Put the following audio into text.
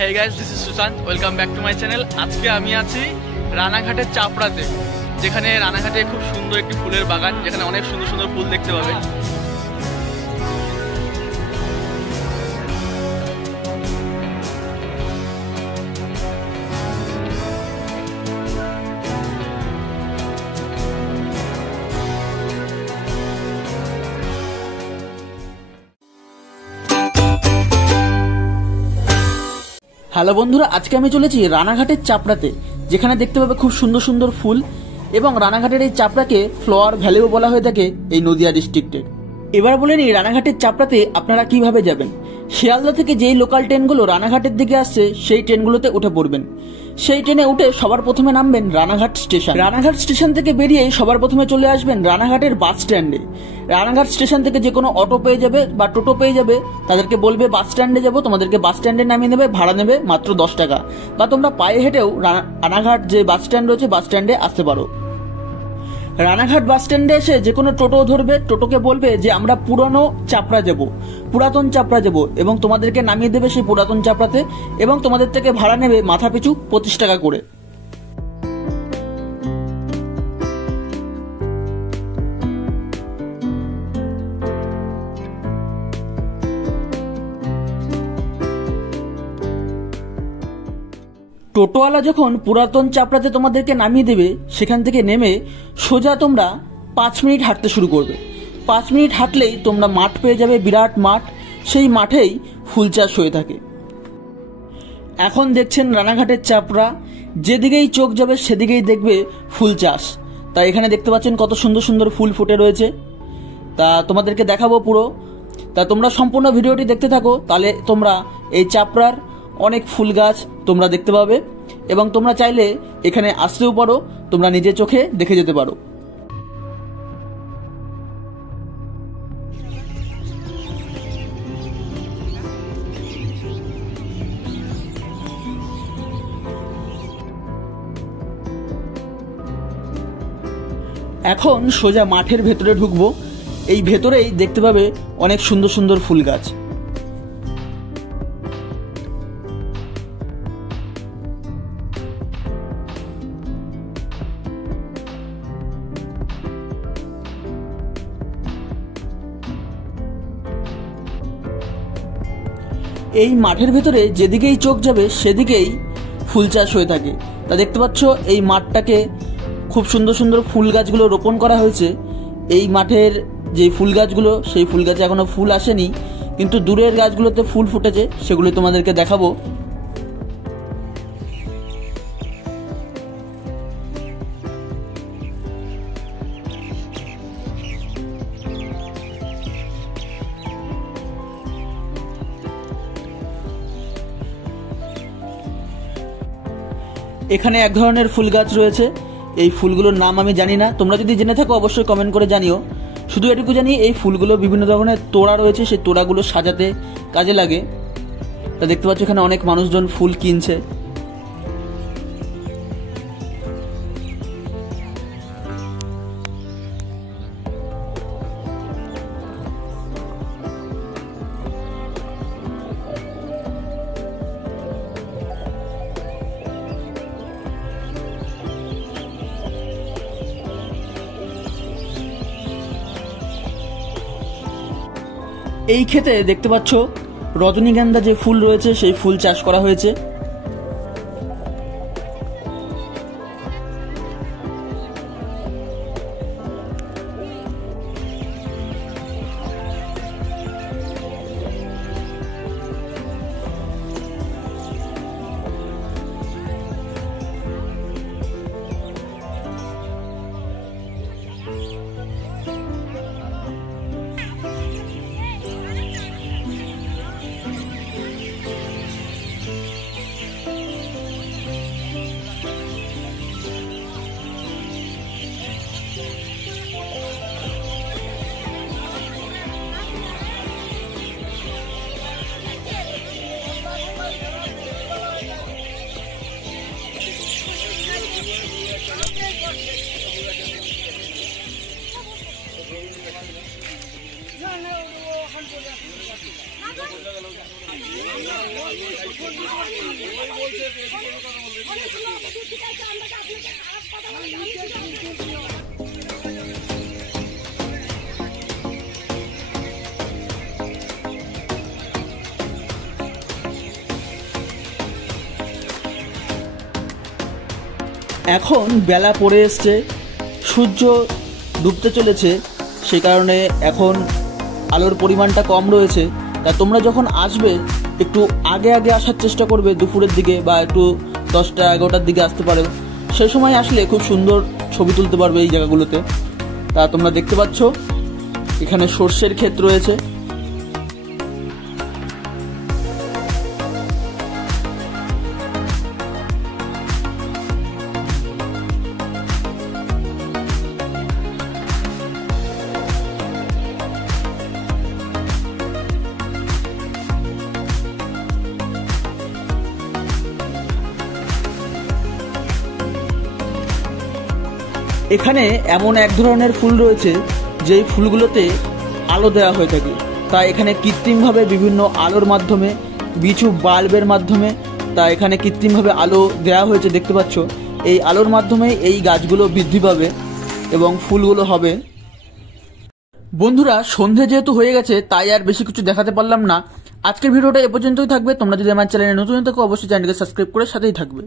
Hey guys, this is Sushant. Welcome back to my channel. আজকে আমি আছি রানাঘাটের চাপড়াতে, যেখানে রানাঘাটে খুব সুন্দর একটি ফুলের বাগান, যেখানে অনেক সুন্দর সুন্দর ফুল দেখতে পাবেন। হ্যালো বন্ধুরা, আজকে আমি চলেছি রানাঘাটের চাপড়াতে, যেখানে দেখতে পাবে খুব সুন্দর সুন্দর ফুল। এবং রানাঘাটের এই চাপড়াকে ফ্লাওয়ার ভ্যালিও বলা হয়ে থাকে এই নদিয়া ডিস্ট্রিক্টে। এবার বলে নিই রানাঘাটের চাপড়াতে আপনারা কিভাবে যাবেন। শিয়ালদা থেকে যেই লোকাল ট্রেনগুলো রানাঘাটের দিকে আসছে সেই ট্রেনগুলোতে উঠে পড়বেন। সেই ট্রেনে উঠে সবার প্রথমে নামবেন রানাঘাট স্টেশন। রানাঘাট স্টেশন থেকে বেরিয়ে সবার প্রথমে চলে আসবেন রানাঘাটের বাস স্ট্যান্ডে। রানাঘাট স্টেশন থেকে যে কোনো অটো পেয়ে যাবে বা টোটো পেয়ে যাবে, তাদেরকে বলবে বাস স্ট্যান্ডে যাবো, তোমাদেরকে বাস স্ট্যান্ডে নামিয়ে নেবে, ভাড়া নেবে মাত্র 10 টাকা। বা তোমরা পায়ে হেঁটেও রানাঘাট যে বাস স্ট্যান্ড রয়েছে বাস স্ট্যান্ডে আসতে পারো। রানাঘাট বাস স্ট্যান্ডে এসে যে কোনো টোটো ধরবে, টোটোকে বলবে যে আমরা পুরাতন চাপড়া যাব, এবং তোমাদেরকে নামিয়ে দেবে সেই পুরাতন চাপড়াতে, এবং তোমাদের থেকে ভাড়া নেবে মাথা পিছু 25 টাকা করে। টোটোওয়ালা যখন পুরাতন চাপড়াতে তোমাদেরকে নামিয়ে দেবে, সেখান থেকে নেমে সোজা তোমরা 5 মিনিট হাঁটতে শুরু করবে। 5 মিনিট হাঁটলেই তোমরা মাঠ পেয়ে যাবে, বিরাট মাঠ। সেই মাঠেই ফুল চাষ হয়ে থাকে। এখন দেখছেন রানাঘাটের চাপড়া, যেদিকেই চোখ যাবে সেদিকেই দেখবে ফুল চাষ। তা এখানে দেখতে পাচ্ছেন কত সুন্দর সুন্দর ফুল ফুটে রয়েছে। তা তোমাদেরকে দেখাবো পুরো। তা তোমরা সম্পূর্ণ ভিডিওটি দেখতে থাকো, তাহলে তোমরা এই চাপড়ার অনেক ফুল গাছ তোমরা দেখতে পাবে, এবং তোমরা চাইলে এখানে আসতেও পারো, তোমরা নিজের চোখে দেখে যেতে পারো। এখন সোজা মাঠের ভেতরে ঢুকবো। এই ভেতরেই দেখতে পাবে অনেক সুন্দর সুন্দর ফুল গাছ। এই মাঠের ভেতরে যেদিকেই চোখ যাবে সেদিকেই ফুল চাষ হয়ে থাকে। তা দেখতে পাচ্ছ এই মাঠটাকে খুব সুন্দর সুন্দর ফুল গাছগুলো রোপণ করা হয়েছে। এই মাঠের যে ফুল গাছগুলো, সেই ফুল গাছে এখনো ফুল আসেনি, কিন্তু দূরের গাছগুলোতে ফুল ফুটেছে, সেগুলো তোমাদেরকে দেখাবো। এখানে এক ধরনের ফুল গাছ রয়েছে। এই ফুলগুলোর নাম আমি জানি না, তোমরা যদি জেনে থাকো অবশ্যই কমেন্ট করে জানিও। শুধু এটুকু জানি এই ফুলগুলো বিভিন্ন ধরনের তোড়া রয়েছে, সেই তোড়াগুলো সাজাতে কাজে লাগে। তা দেখতে পাচ্ছ এখানে অনেক মানুষজন ফুল কিনছে। এই ক্ষেতে দেখতে পাচ্ছ রজনীগন্ধা যে ফুল রয়েছে সেই ফুল চাষ করা হয়েছে। এখন বেলা পড়ে এসছে, সূর্য ডুবতে চলেছে, সেই কারণে এখন আলোর পরিমাণটা কম রয়েছে। তা তোমরা যখন আসবে একটু আগে আগে আসার চেষ্টা করবে, দুপুরের দিকে বা একটু 10টা 11টার দিকে আসতে পারো। সেই সময় আসলে খুব সুন্দর ছবি তুলতে পারবে এই জায়গাগুলোতে। তা তোমরা দেখতে পাচ্ছ এখানে সর্ষের ক্ষেত রয়েছে। এখানে এমন এক ধরনের ফুল রয়েছে যেই ফুলগুলোতে আলো দেওয়া হয়ে থাকে। তাই এখানে কৃত্রিমভাবে বিভিন্ন আলোর মাধ্যমে, কিছু বাল্বের মাধ্যমে, তা এখানে কৃত্রিমভাবে আলো দেওয়া হয়েছে দেখতে পাচ্ছ। এই আলোর মাধ্যমে এই গাছগুলো বৃদ্ধি পাবে এবং ফুলগুলো হবে। বন্ধুরা, সন্ধে যেহেতু হয়ে গেছে তাই আর বেশি কিছু দেখাতে পারলাম না। আজকের ভিডিওটা এ পর্যন্তই থাকবে। তোমরা যদি আমার চ্যানেলে নতুন থাকো অবশ্যই চ্যানেলকে সাবস্ক্রাইব করে সাথেই থাকবে।